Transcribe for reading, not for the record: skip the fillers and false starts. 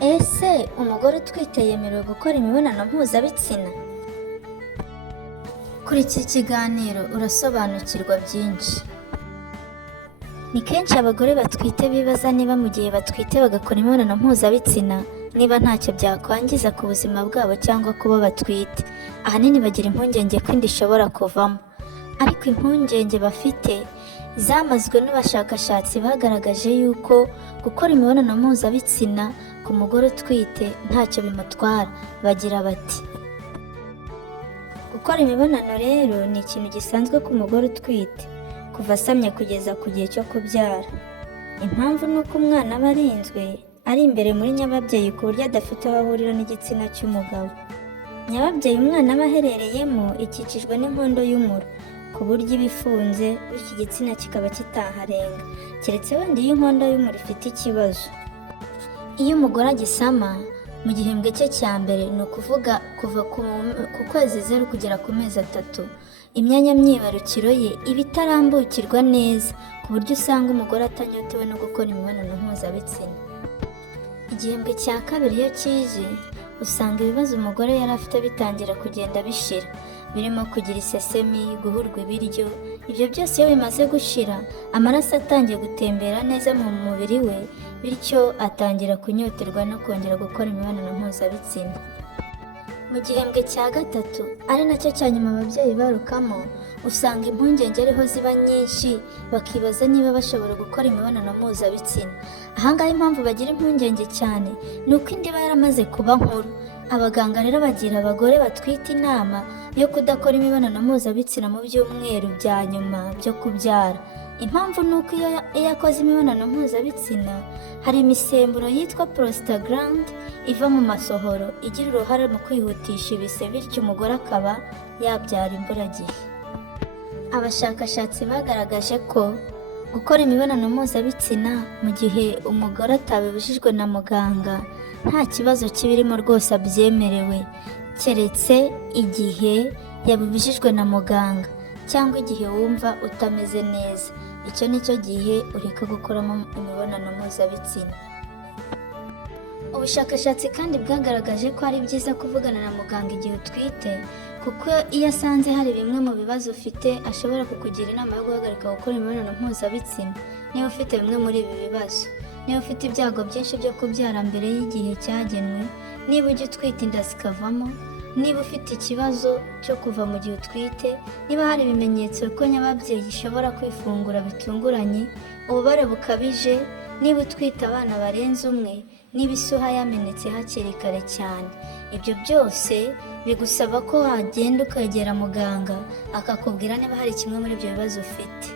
Ese umugore utwite yemerewe gukora imibonano mpuzabitsina? Kurikira ikiganiro urasobanukirwa byinshi. Ni kenshi abagore batwite bibaza niba mu gihe batwite bagakora imibonano mpuzabitsina niba ntacyo byakwangiza ku buzima bwabo cyangwa kuba batwite. Ahanini bagira impungenge ko inda ishobora kuvamo, ariko impungenge bafite zamazwe n'abashakashatsi bagaragaje yuko gukora imibonano mpuzabitsina ku mugore utwite ntacyo bimutwara. Bagira bati, gukora imibonano rero ni ikintu gisanzwe ku mugore utwite kuva asamye kugeza ku gihe cyo kubyara. Impamvu ni uko umwana aba arinzwe ari imbere muri nyababyeyi ku buryo adafite aho ahurira n'igitsina cy'umugabo. Nyababyeyi umwana aba aherereyemo ikikijwe n'inkondo y'umura ku buryo iba ifunze, bityo igitsina kikaba kitaharenga, keretse wenda iyo inkondo y'umura ifite ikibazo. Iyo umugore agisama mu gihembwe cye cya mbere, ni ukuvuga kuva ku kwezi 0 kugera ku mezi 3, imyanya myibarukiro ye iba itarambukirwa neza ku buryo usanga umugore atanyotewe no gukora imibonano mpuzabitsina. Igihembwe cya kabiri iyo kije, usanga ibibazo umugore yari afite bitangira kugenda bishira, birimo kugira isesemi, guhurwa ibiryo. Ibyo byose iyo bimaze gushira, amaraso atangiye gutembera neza mu mubiri we, bityo atangira kunyoterwa no kongera gukora imibonano mpuzabitsina. Mu gihembwe cya gatatu, ari nacyo cya nyuma ababyeyi barukamo, usanga impungenge ariho ziba nyinshi, bakibaza niba bashobora gukora imibonano mpuzabitsina. Ahangaha impamvu bagira impungenge cyane ni uko inda iba yaramaze kuba nkuru. Abaganga rero bagira abagore batwite inama yo kudakora imibonano mpuzabitsina mu byumweru bya nyuma byo kubyara. Impamvu ni uko iyo akoze imibonano mpuzabitsina, hari imisemburo yitwa prostagland iva mu masohoro igira uruhare mu kwihutisha ibise, bityo umugore akaba yabyara imburagihe. Abashakashatsi bagaragaje ko gukora imibonano mpuzabitsina mu gihe umugore atabibujijwe na muganga nta kibazo kibirimo rwose, abyemerewe, keretse igihe yabibujijwe na muganga cyangwa igihe wumva utameze neza. Icyo nicyo gihe ureka gukoramo imibonano mpuzabitsina. Ubushakashatsi kandi bwagaragaje ko ari byiza kuvugana na muganga igihe utwite, kuko iyo asanze hari bimwe mu bibazo ufite ashobora kukugira inama yo guhagarika gukora imibonano mpuzabitsina. Niba ufite bimwe muri ibi bibazo, niba ufite ibyago byinshi byo kubyara mbere y'igihe cyagenwe, niba ujya utwite inda zikavamo, niba ufite ikibazo cyo kuva mu gihe utwite, niba hari ibimenyetso ko nyababyeyi ishobora kwifungura bitunguranye, ububabare bukabije, niba utwite abana barenze umwe, niba isuha yamenetse hakiri kare cyane. Ibyo byose bigusaba ko wagenda ukegera muganga akakubwira niba hari kimwe muri ibyo bibazo ufite.